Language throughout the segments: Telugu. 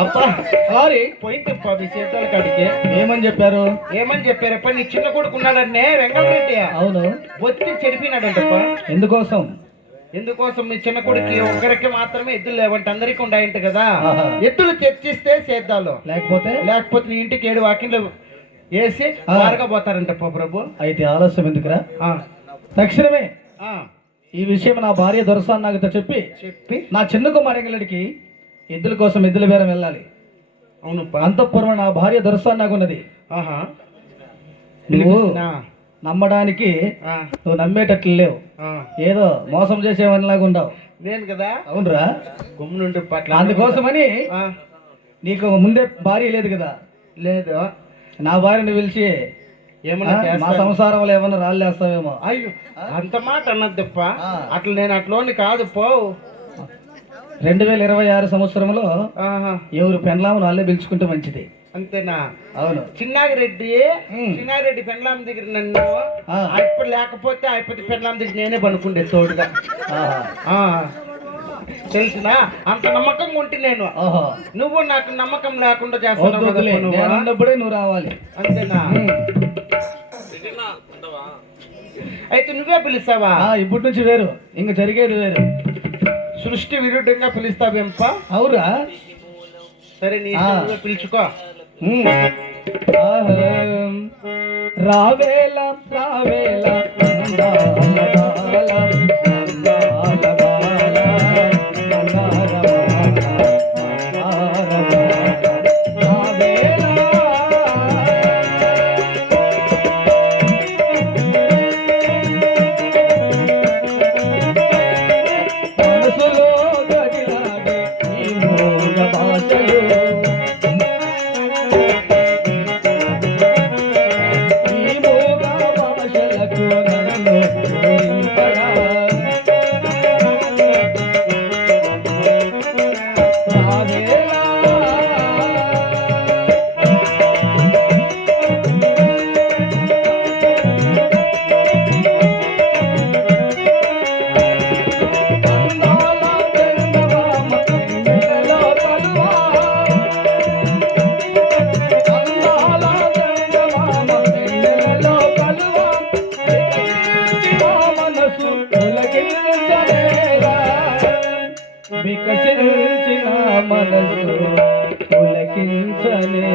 అబ్బా సారీ పోయిందప్ప మీ చేతుల కాడికి. ఏమని చెప్పారు? ఏమని చెప్పారప్ప? నీ చిన్న కొడుకు ఉన్నాడన్నే వెంగళరెడ్డి. అవును. బొత్తి చెడిపినాడంటప్ప. ఎందుకోసం? ఎందుకోసం? మీ చిన్న కొడుకు ఒక్కరికి మాత్రమే ఎద్దులు లేవంటే అందరికీ ఉన్నాయంట కదా. ఆహా. ఎద్దులు తెచ్చిస్తే సేద్దాలు, లేకపోతే నీ ఇంటికి 7 వాకింగ్లు వేసి బారగా పోతారంటప్ప ప్రభు. అయితే ఆలస్యం ఎందుకురా, ఆ, తక్షణమే ఆ, ఈ విషయం నా భార్య దొరసాన్ని నాకుతో చెప్పి నా చిన్న కుమారంగలడికి ఎద్దుల కోసం ఎద్దుల బేరం వెళ్ళాలి. అవునప్ప. అంతఃపురం నా భార్య దొరసాన్ని నాకున్నది. ఆహా. నువ్వు ఆ, నమ్మడానికి ఆ, నువ్వు నమ్మేటట్లు లేవు, ఆ. ఏదో మోసం చేసేవనిలాగా ఉండవు. నేను కదా అవునరా, గుమ్మునుండి పట్ల. అందుకోసమని ఆ, నీకు ముందే భార్య లేదు కదా, లేదు. నా భార్యని పిలిచి ఏమన్నా మా చేస్తాను. సంసారంలో ఏమన్నా రాళ్ళు వేస్తావేమో. అయ్యో, అంత మాట అన్నద్దప్ప. ఆ. అట్లా నేను అట్లోని కాదు పో. 2026 సంవత్సరంలో ఆహా. ఎవరు పెండ్లామును వాళ్ళే పిలుచుకుంటే మంచిది. అంతేనా? అవును. చిన్నాగిరెడ్డి పెండ్లాం దగ్గర నన్ను ఆ. ఇప్పుడు లేకపోతే అయిపోతే పెండ్లాం దగ్గర నేనే పనుకుండే తోడుగా. ఆహా. ఆ, తెలిసినా అంత నమ్మకంగా ఉంటే నేను. ఓహో. నువ్వు నాకు నమ్మకం లేకుండా చేస్తున్నావు కదా వద్దులే, నువ్వు. నేను ఉన్నప్పుడే నువ్వు రావాలి. అంతేనా? అయితే నువ్వే పిలుస్తావా? ఇప్పటి నుంచి వేరు, ఇంక జరిగేది వేరు. సృష్టి విరుద్ధంగా పిలుస్తావేంప? అవురా? సరే, నీ ఇష్టం, నువ్వే పిలుచుకో. రావేలా రావేలా వికసించిన మనసు పులకించలే.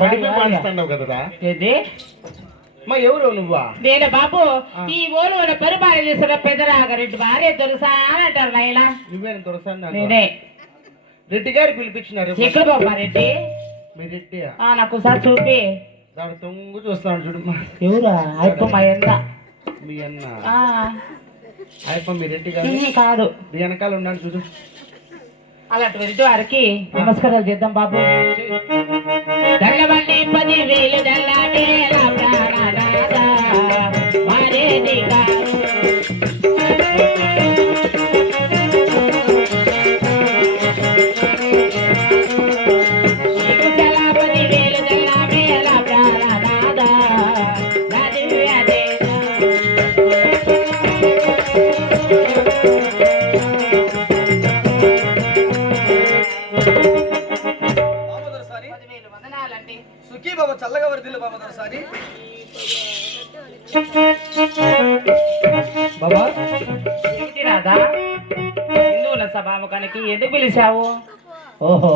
పడిపోయి పాడుతున్నావు కదరా. ఏది మా ఎవరు నువ్వా? నేను బాబు ఈ ఊరు పరిపాలన చేస్తున్న పెద్దరాగారెడ్డి భార్య తెలుసా అని అంటారు నాయన. నువ్వేనా దొరసాను? నేనే. రెడ్డి గారు పిలిపించినారు. ఎక్కడ బాబా రెడ్డి? మీ రెడ్డి నాకు ఒకసారి చూపి. దాని తొంగు చూస్తాను చూడమ్మా. ఎవరా? అయిపో మా ఎంత మీ అన్న అయిపో మీ రెడ్డి గారు కాదు, మీ వెనకాల ఉన్నాడు చూడు. అలాంటి వెళ్తూ వారికి నమస్కారాలు చేద్దాం బాబు. దళ్ళవల్లి 10,000 దళ్ళాటే సుఖీ బాబు చల్లగా వరదిల్లు బాబా దొరసాని. బాబా రాదా హిందువుల సభాముఖానికి ఎందుకు పిలిచావు? ఓహో,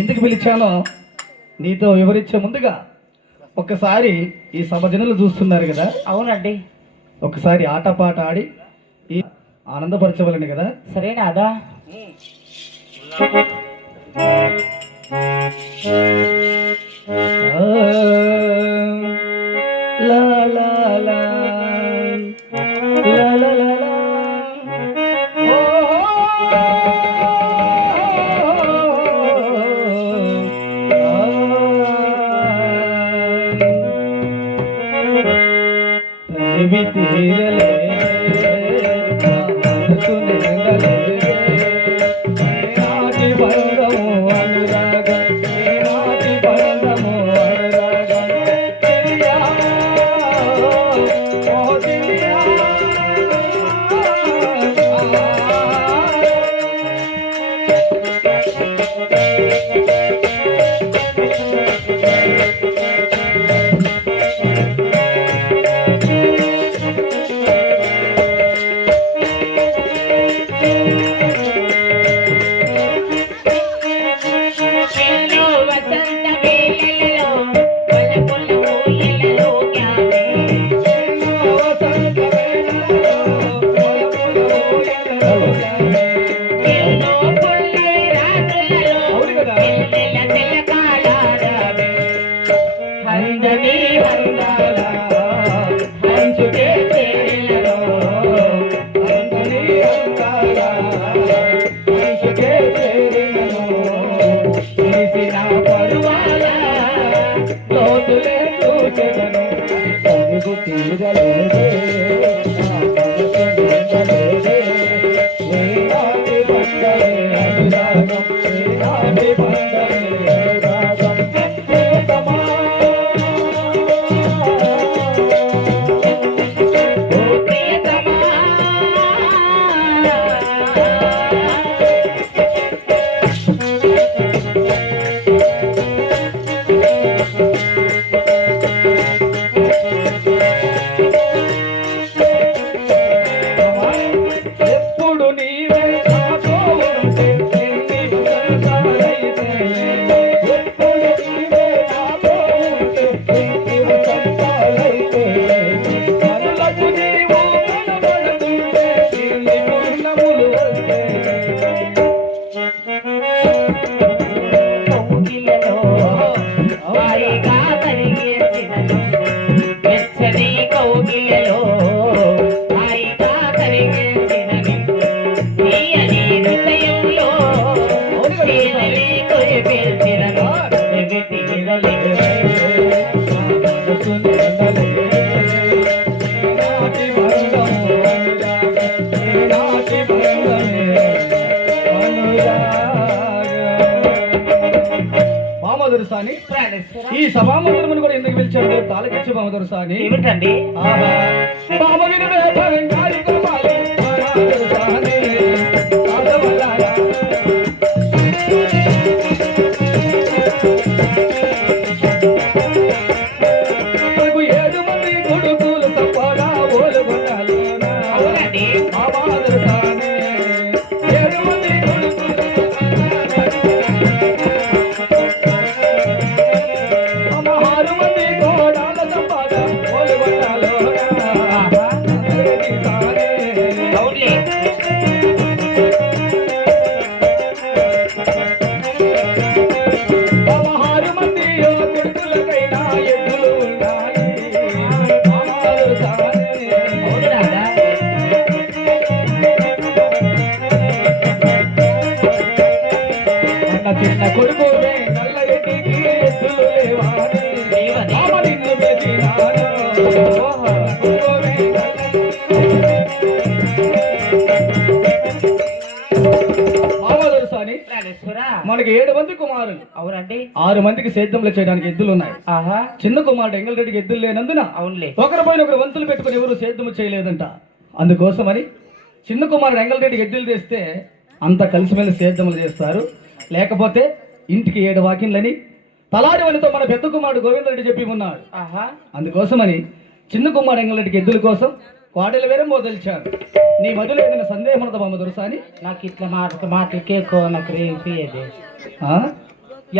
ఎందుకు పిలిచానో నీతో వివరించే ముందుగా ఒక్కసారి ఈ సభ జనులు చూస్తున్నారు కదా. అవునండి. ఒకసారి ఆటపాట ఆడి ఈ ఆనందపరచవలని కదా. సరేనాదా? లా లా లా లా లా లా లా. తనివి తీరలే నా మనసు నిండలే నాటి బంధము అనురాగం నాటి బంధము అనురాగం తెలియా ఓ తెలియా. ఈ సభామందిరమును కూడా ఎందుకు పిలిచాడు? తాళకిచ్చి బామదొరసాని ఏమిటండి? మామదొరసాని ప్రాణేశ్వరా మనకి 7 మంది కుమారులు, అవునండి 6 మందికి సేద్యంలో చేయడానికి ఎద్దులు ఉన్నాయి. ఆహా చిన్న కుమారుడు ఎంగళరెడ్డికి ఎద్దులు లేనందున అవునులే ఒకరిపైన ఒకరు వంతులు పెట్టుకుని ఎవరు సేద్యము చేయలేదంట. అందుకోసమని చిన్న కుమారుడు ఎంగళరెడ్డికి ఎద్దులు తెస్తే అంతా కలిసిమెలిసి సేద్యములు చేస్తారు. లేకపోతే ఇంటికి 7 వాకిన్లని తలారి వనితో మన పెద్ద కుమారుడు గోవిందరెడ్డి చెప్పి ఉన్నాడు. ఆహా అందుకోసమని చిన్న కుమారుడు ఎంగళరెడ్డికి ఎద్దుల కోసం వాడలు వేరే మొదలుచాడు. నీ మధ్యలో ఏదైనా సందేహం ఉన్నదా మామ దొరసాని? నాకు ఇట్లా మాటలకే నాకు రేపేది ఆ?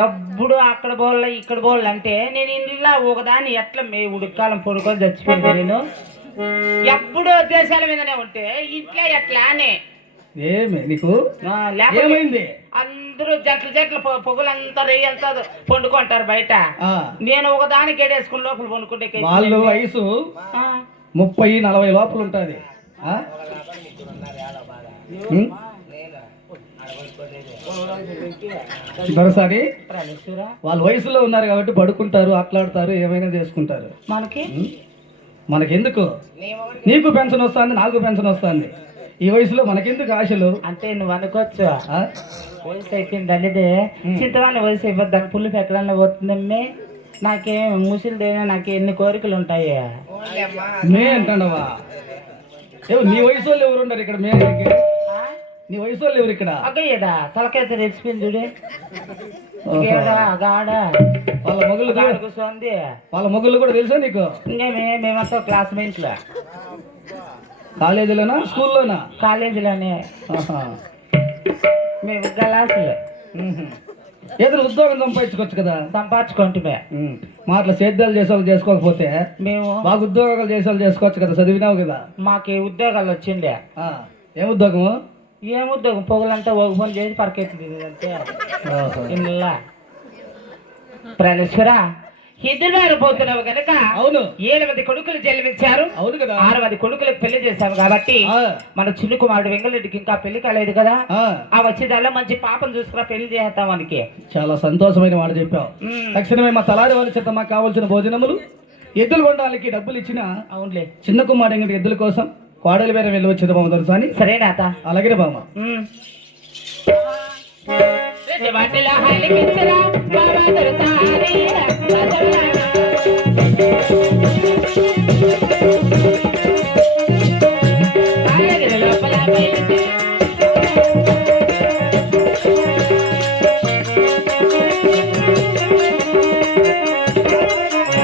ఎప్పుడు అక్కడ బోళ్ళ ఇక్కడ బోళ్ళు అంటే నేను ఇంట్లో ఒకదాన్ని ఎట్లా మే ఉడుకాలం పొడుకొని చచ్చిపోయింది. నేను ఎప్పుడు దేశాల మీదనే ఉంటే ఇంట్లో ఎట్లా అని ఏమి నీకు లేకపోతే ఏమైంది? అందరూ జట్లు పొగులంతా రేయంతా పండుకుంటారు బయట. ఆ, నేను ఒకదాని గేడేసుకుని లోపల పండుకుంటే వాళ్ళు వయసు 30-40 లోపల ఉంటుంది. దొరసారి వాళ్ళ వయసులో ఉన్నారు కాబట్టి పడుకుంటారు, ఆటలాడతారు, ఏమైనా చేసుకుంటారు. మనకి మనకెందుకు? నీకు పెన్షన్ వస్తుంది, నాకు పెన్షన్ వస్తుంది. ఈ వయసులో మనకెందుకు ఆశలు? అంటే నువ్వు అనుకోవచ్చు ఆ? వయసు అయిపోయింది అల్లిదే చింతవాళ్ళ వయసు అయిపోద్ది దాని పుల్లు ఎక్కడన్నా పోతుందమ్మే. నాకేం ముసిలిదేనా నాకు ఎన్ని కోరికలు ఉంటాయి. మే అంటావా? నీ వయసు వాళ్ళు ఎవరు ఉండరు ఇక్కడ? మే నీ వయసు వాళ్ళు ఎవరు ఇక్కడ? అగ్గయ్యదా తలకైతే రెచ్చిపోయింది చూడే గాడ వాళ్ళ మొగుళ్ళు కూర్చోంది. వాళ్ళ మొగుళ్ళు కూడా తెలుసా నీకు? ఇంకా మేమంతా క్లాస్మేట్స్ కాలేజీలోనా స్కూల్లోనా? కాలేజీలోనే మేము క్లాసులు ఏదో ఉద్యోగం సంపాదించుకోవచ్చు కదా. సంపాదించుకుంటుమే మాటలు సేద్యాలు చేసే వాళ్ళు చేసుకోకపోతే మేము బాగా ఉద్యోగాలు చేసే వాళ్ళు చేసుకోవచ్చు కదా. చదివినావు కదా. మాకు ఉద్యోగాలు వచ్చిండే. ఏం ఉద్యోగము? ఏం ఉద్యోగం పొగలంతా ఒక పని చేసి పరకెత్తుంది అంటే ఇలా ప్రాణేశ్వర ఇద్దరు వారు పోతున్నావు కనుక అవును 7 మంది కొడుకులు జన్మించారు. అవును కదా. 6 మంది కొడుకులకు పెళ్లి చేశాము కాబట్టి మన చిన్న కుమారుడు వెంగళరెడ్డికి ఇంకా పెళ్లి కాలేదు కదా. ఆ వచ్చేదాల్లో మంచి పాపం చూసుకురా పెళ్లి చేస్తాం మనకి. చాలా సంతోషమైన మాట చెప్పావు. తక్షణమే మా తలారి వాళ్ళ చేత మాకు కావాల్సిన భోజనములు ఎద్దులు కొనడానికి డబ్బులు ఇచ్చిన. అవునులే చిన్న కుమారుడు ఎద్దుల కోసం కోడలి వేరే వెళ్ళి వచ్చింది బామ్మ దొరసాని. సరేనా అత్త? అలాగే బామ్మ. వాటిలో హాలికించరా బాబా దొరసాని